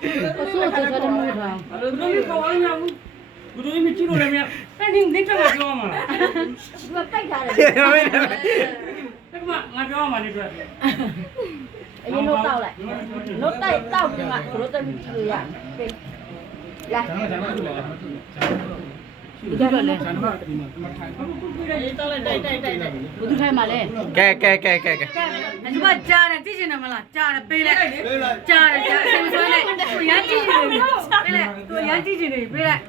ဆိုတော့တော်မူတာ အဲ့လိုမျိုးကောင်းအောင်ဘူးဘယ်လိုမျိုးကြည့်လို့လဲမရအဲ့ဒီနေတော့ပြောမှာလား သူကပိတ်ထားတယ် အဲ့မှာငါပြောမှာနေတွေ့ အရင်တော့တောက်လိုက်လို့တိုက်တောက်ပြီးမှဘလို့တက်ပြီးကြည့်လို့ရပေးလာဒီကတော့လေဘုသူထိုင်မှာလဲ ကဲ ဒီမှာကြားတယ်ကြည့်ချင်တယ်မလားကြားတယ်ပေးလိုက်ကြားတယ်ကြားဆင်ဆွဲလိုက်သူရမ်းကြည့်ချင်တယ်ပေးလိုက်သူရမ်းကြည့်ချင်တယ်ပေးလိုက်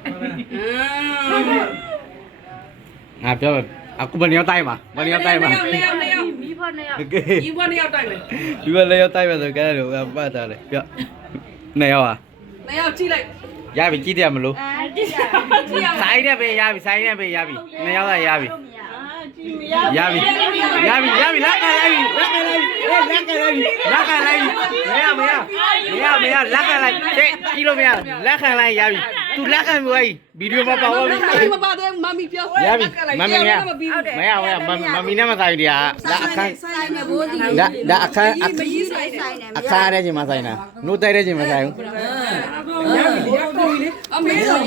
ငါပြောအခုဘယ်နေရာတိုက်မှာဘယ်နေရာတိုက်မှာ မိဖနဲ့ရ ဒီဘွားနေရောက်တိုက်မယ် ဒီဘယ်နေရာတိုက်မှာဆိုကဲလို့ပတ်တာလေပြောနေရောပါ နေရောက်ကြည့်လိုက် ရပြီကြည့်တယ်မလို့ ကြည့်ရ ဆိုင်နဲ့ပဲရပြီဆိုင်နဲ့ပဲရပြီနေရောကရပြီရပြီလက်ကလိုက်လက်ကလိုက်မရလက်ကလိုက်တဲ့ကြည့်လို့မရလက်ခံလိုက်ရပြီ तू လက်ခံပြီဗီဒီယိုမပါဘူး မပါသေးမမီပြော ရပြီမမီရမမီနဲ့မဆိုင်တရားဒါအခန်း ဆိုင်နဲ့ဘိုးဒီ ဒါအခန်း မကြီးဆိုင်နဲ့ အခန်းရဲချင်းမဆိုင်တာနိုးတိုက်တဲ့ချင်းမဆိုင်ဘူး ရပြီရောက်ပြီလေအမေတို့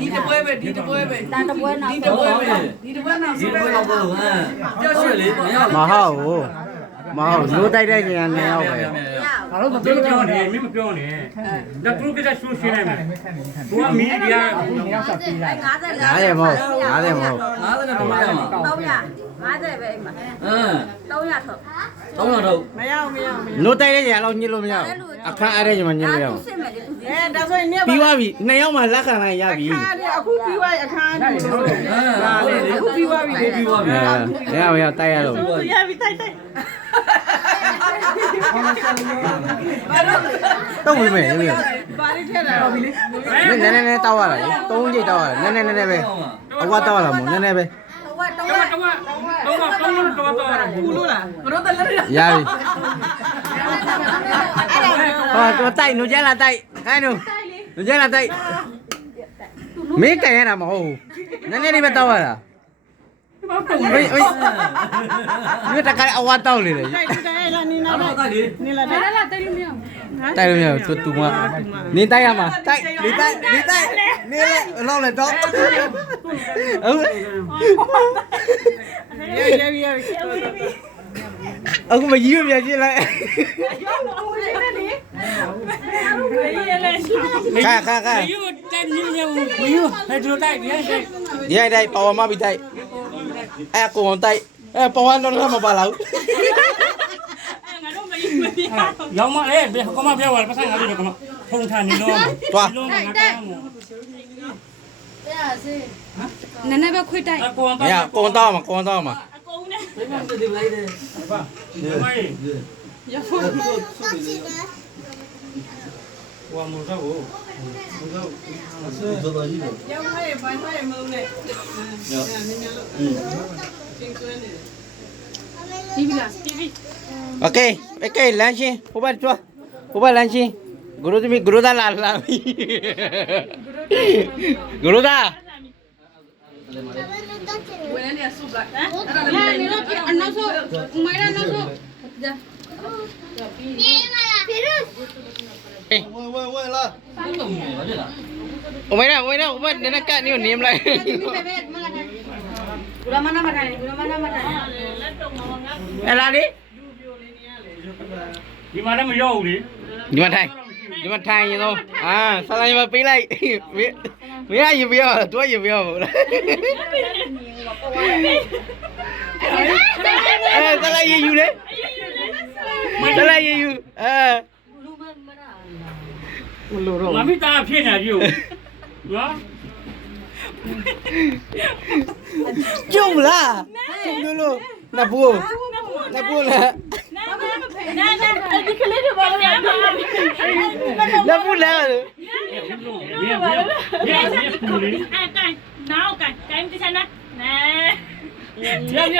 ဒီတပွဲပဲဒီတပွဲပဲ တာတပွဲနောက် ဒီတပွဲပဲဒီတပွဲနောက်စပဲတော့ဘောဟမ်ကြောက်ရွှေလေမရ မဟုတ်ဘူးမဟုတ်နိုးတိုက်တဲ့ချင်းကနေရောက်ပဲ ဘာလို့မပြောနေမင်းမပြောနဲ့ဒါသူကရှူရှင်းနေမယ်သူကမီဒီယာရောက်တာပြီးလာ 90မဟုတ်90မဟုတ် 50နဲ့တော့မရမှာ 350ပဲအိမ်မှာ 300ထုတ် 300ထုတ် မရဘူး နိုးတိုက်တဲ့ချင်းတော့ညစ်လို့မရဘူးအခန်းအဲ့တဲ့ချင်းမညစ်လို့ရဘူး စစ်မယ်လေသူ ဒါဆိုရင်เนี่ย ပြီးသွားပြီနှစ်ယောက်မှလက်ခံလိုက်ရပြီ အခုပြီးသွားအခန်းကြီးလို့ လာလေအခုပြီးသွားပြီပြီးသွားပြီ မရတိုက်ရတော့ ရပြီတိုက်တိုက် တော့ဝင်မယ်လေ ပါလိထက်လာတော့ပြီလေ နည်းနည်းတောက်ရတာလေ3ကြိတ်တောက်ရတယ်နည်းနည်းပဲအကွာတောက်ရတာမဟုတ်နည်းနည်းပဲ ဘူးလို့လားတို့တလည်း ရပြီဟောတော့တိုက်နူကြလာတိုက်ခိုင်းနူကြလာတိုက်မင်းကန်ရတာမဟုတ်ဘူးနည်းနည်းလေးပဲတောက်ရတာဝေးဒီတခါအဝါတောက်လေလေ တိုက်တိုက်လာနေနာ တော့တိုက်လေ နေလာတိုက်လာတိုက်လို့မရ တိုက်လို့မရဘူးတူမနင်းတိုက်ရမှာတိုက်နေတိုက်နေလေအလောက်လေတော့ဟုတ်ရပြီရပြီ အခုမကြီးမပြကြည့်လိုက်ခါ ယူတက်နေနေမယူဟဲ့တို့တိုက်ရဲတိုက် ရိုက်ပေါ်မပြီးတိုက်အဲ့ကိုဝန်တိုက်အဲ့ပေါ်ကတော့မပါလာဘူး ရောင်းမလဲဘယ်ကမှပြောပါလားပတ်ဆိုင်ငါတို့ကမှဖုန်ထားနေတော့လုံးငါကောင်းမို့ နည်းနည်းပဲခွေးတိုက် အကောင် မရကိုဝန်တော့မှာကိုဝန်တော့မှာ ဒီမှာဒီလိုက်တယ် မေးရဖို့ဝါမို့တော့ ဆိုတော့ကြီးတယ် ရောက်ဟဲ့ဘာမှမလုပ်နဲ့နည်းနည်းလို့ချင်းကျွန်းနေတယ် ပြီးပြီလား โอเคလမ်းချင်းဟိုဘက်ကျွားဟိုဘက်လမ်းချင်းဂရုသမီးဂရုသားလာပြီဂရုသား ဝင်နေရစုပ်လိုက် နေတော့အနောက်ဆုံးမိုင်းရနောက်ဆုံး 我没了，我把那干你黏来。 ဘူရမနာမထိုင်ဘူရမနာမထိုင် 哎，哪里？ ဒီမှာလည်းမရောက်ဘူးလေ 你们抬，你们抬一种啊，上来你们背来，没啥也不要，多也不要了。哎，再来也有嘞，再来也有，哎。 မမီတာဖြစ်နေပြီနော် 中了，中了，那不了。 ဒီကလေးတွေဘာလို့လဲ 那不来了。 ရကူလေ 哎，干，哪有干？干不成呢？来。 ရရ